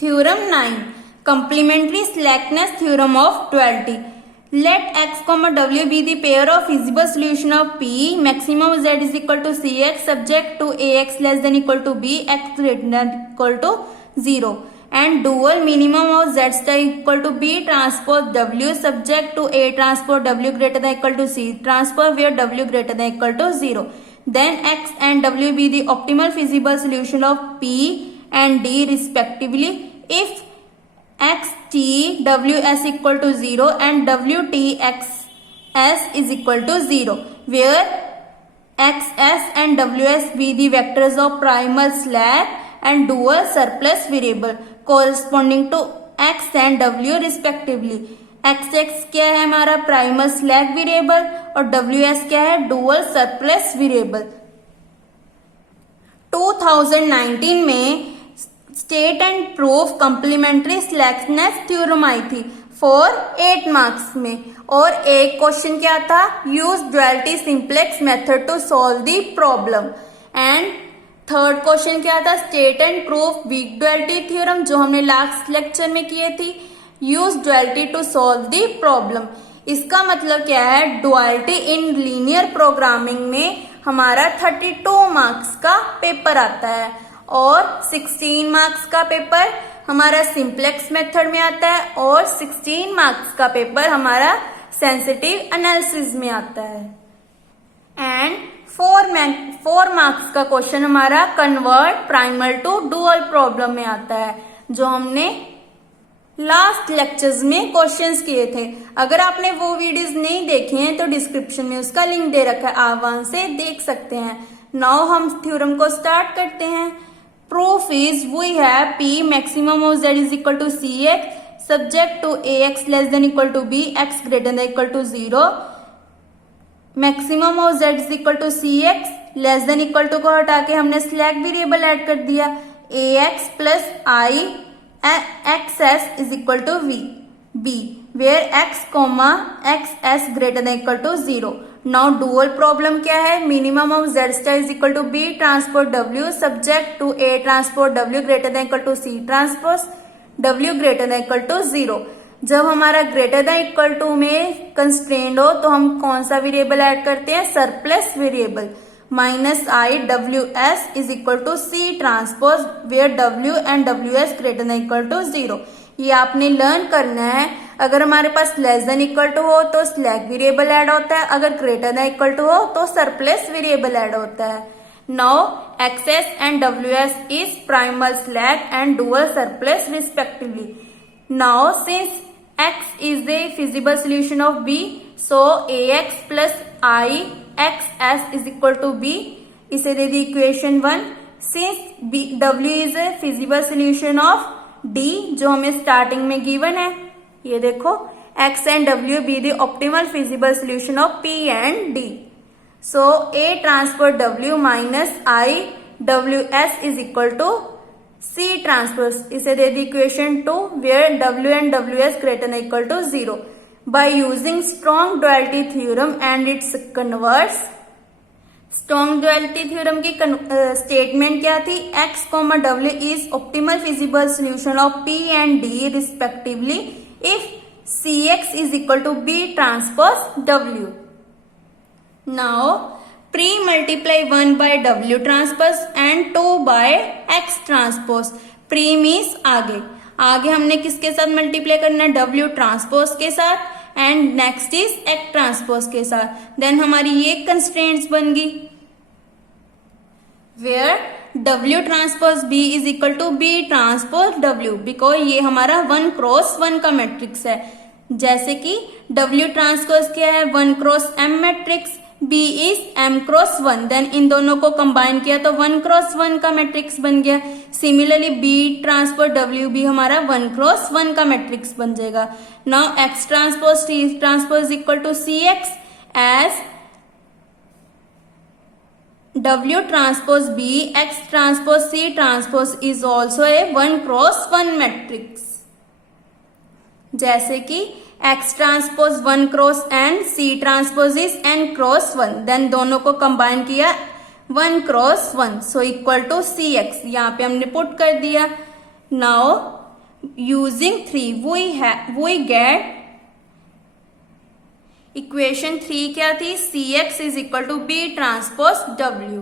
Theorem 9. Complementary slackness theorem of duality. Let x comma w be the pair of feasible solution of P. Maximum z is equal to Cx subject to Ax less than equal to B, x greater than equal to 0. And dual minimum of z star equal to B transpose W subject to A transpose W greater than equal to C transpose where W greater than equal to 0. Then x and w be the optimal feasible solution of P and D respectively if x t w s equal to 0 and w t x s is equal to 0 where x s and w s be the vectors of primal slack and dual surplus variable corresponding to x and w respectively. X x क्या है हमारा primal slack variable और डब्ल्यू s क्या है dual surplus variable. 2019 में state and proof complementary slackness theorem आई थी फॉर 8 मार्क्स में और एक क्वेश्चन क्या था, use duality simplex method to solve the problem. And third question क्या था, state and proof weak duality theorem जो हमने लास्ट लेक्चर में किए थी, use duality to solve the problem. इसका मतलब क्या है, ड्युअलिटी इन लीनियर प्रोग्रामिंग में हमारा 32 मार्क्स का पेपर आता है और 16 मार्क्स का पेपर हमारा सिंप्लेक्स मेथड में आता है और 16 मार्क्स का पेपर हमारा सेंसिटिव एनालिसिस में आता है। एंड 4 मार्क्स का क्वेश्चन हमारा convert primal to dual problem में आता है जो हमने लास्ट लेक्चर्स में क्वेश्चंस किए थे। अगर आपने वो वीडियोस नहीं देखे हैं तो डिस्क्रिप्शन में उसका लिंक दे रखा है, आप वहां से देख सकते हैं। नाउ हम थ्योरम को स्टार्ट करते हैं। Proof is we have P maximum of z is equal to c x subject to A x less than equal to b, x greater than equal to 0। Maximum of z is equal to c x less than equal to को हटा के हमने slack variable add कर दिया A x plus I XS is equal to B where x comma XS greater than equal to 0. Now dual problem क्या है, minimum of Z star is equal to B transpose W subject to A transpose W greater than equal to C transpose W greater than equal to 0. जब हमारा greater than equal to में constraint हो तो हम कौन सा variable add करते हैं, surplus variable minus I W S is equal to C transpose where W and W S greater than equal to 0। ये आपने लर्न करना है। अगर हमारे पास लेस देन इक्वल टू हो तो स्लैक वेरिएबल ऐड होता है, अगर ग्रेटर देन इक्वल टू हो तो सरप्लस वेरिएबल ऐड होता है। Now x s and W S is primal slack and dual surplus respectively. Now since x is the feasible solution of b so A x plus I x s is equal to b, इसे दे दी equation 1। Since डब्ल्यू is a feasible solution of D जो हमें starting में given है, ये देखो एक्स एंड डब्ल्यू be the optimal feasible solution of P and D. So A transpose W minus I W S is equal to C transpose, इसे दे दी equation 2 where W and W S greater than equal to 0। By using strong duality theorem and its converse, strong duality theorem की statement क्या थी, x, w is optimal feasible solution of p and d respectively if cx is equal to b transpose w. Now pre-multiply 1 by w transpose and 2 by x transpose. pre means आगे हमने किसके साथ multiply करना है, W transpose के साथ and next is X transpose के साथ। देन हमारी ये कंस्ट्रेंट्स बन गई where W transpose B is equal to B transpose W because ये हमारा 1 क्रॉस 1 का मैट्रिक्स है। जैसे कि डब्ल्यू ट्रांसपोज क्या है, 1 cross m matrix, B is m cross 1, then इन दोनों को कंबाइन किया तो 1 क्रॉस 1 का मैट्रिक्स बन गया। सिमिलरली B ट्रांसपोज W भी हमारा 1 क्रॉस 1 का मैट्रिक्स बन जाएगा। Now X transpose T transpose equal to CX as W transpose B X transpose C transpose is also a 1 cross 1 matrix. जैसे कि x transpose 1 cross n, C transpose is n cross 1, then दोनों को combine किया 1 cross 1 so equal to CX, यहाँ पे हमने put कर दिया। Now using 3 we get equation 3 क्या थी, Cx is equal to B transpose W।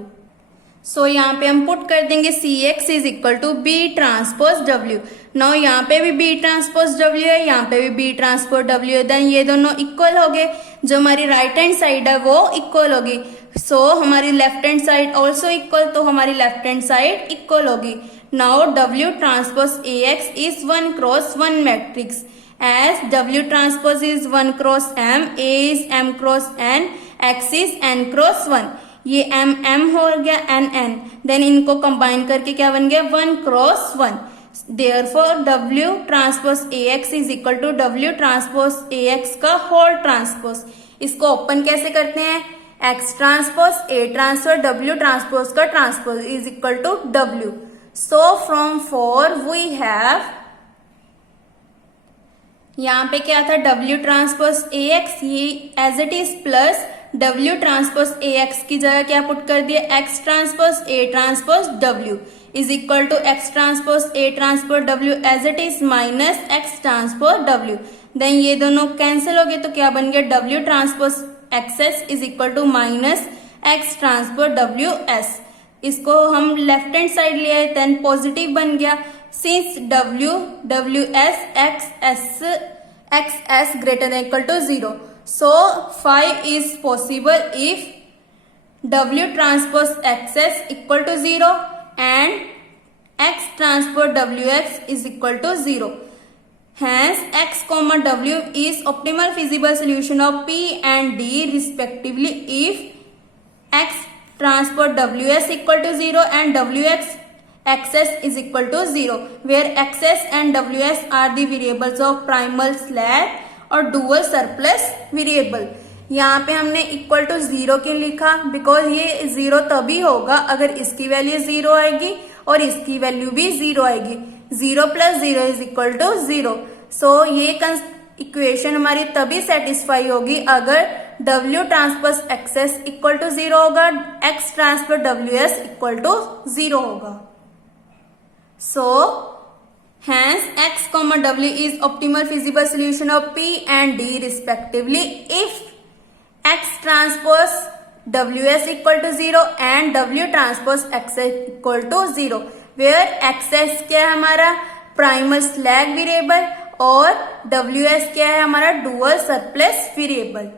So यहाँ पे हम पुट कर देंगे Cx is equal to B transpose W। Now यहाँ पे भी बी ट्रांसपोज W है, यहाँ पे भी बी ट्रांसपोज W है, देन ये दोनों इक्वल हो गए। जो हमारी राइट हैंड साइड है वो इक्वल होगी, सो हमारी left hand side also equal, तो हमारी लेफ्ट हैंड साइड इक्वल होगी। Now W transpose Ax is 1 cross 1 matrix, as W transpose is 1 cross M, A is M cross N, X is N cross 1। ये M M हो गया, N N, then इनको combine करके क्या बन गया 1 cross 1। Therefore W transpose AX is equal to W transpose AX का whole transpose. इसको ओपन कैसे करते हैं, X transpose A transpose W transpose का transpose is equal to W। So from 4 we have, यहाँ पे क्या था W ट्रांसपोज AX, ये as it is plus W transpose AX की जगह क्या पुट कर दिया X transpose A transpose W is equal to X transpose A transpose W as it is minus X transpose W। Then ये दोनों cancel हो गए तो क्या बन गया W transpose XS is equal to minus X transpose WS। इसको हम लेफ्ट हैंड साइड ले आए, देन पॉजिटिव बन गया। Since WS XS greater than equal to 0, so 5 is possible if W transpose XS equal to 0 and X transpose WX is equal to 0. Hence X comma W is optimal feasible solution of P and D respectively if X transpose WS equal to 0 and WX XS is equal to 0, where XS and WS are the variables of primal slack और dual surplus variable। यहाँ पे हमने equal to 0 क्यों लिखा, because ये 0 तभी होगा अगर इसकी वैल्यू 0 आएगी और इसकी वैल्यू भी 0 आएगी। 0 plus 0 is equal to 0। So ये इक्वेशन हमारी तभी सेटिस्फाई होगी अगर W transpose XS equal to 0 होगा, X transpose WS equal to 0 होगा। So, hence X comma W is optimal feasible solution of P and D respectively if X transpose WS equal to 0 and W transpose XS equal to 0, where XS क्या है हमारा primal slack variable और WS क्या है हमारा dual surplus variable।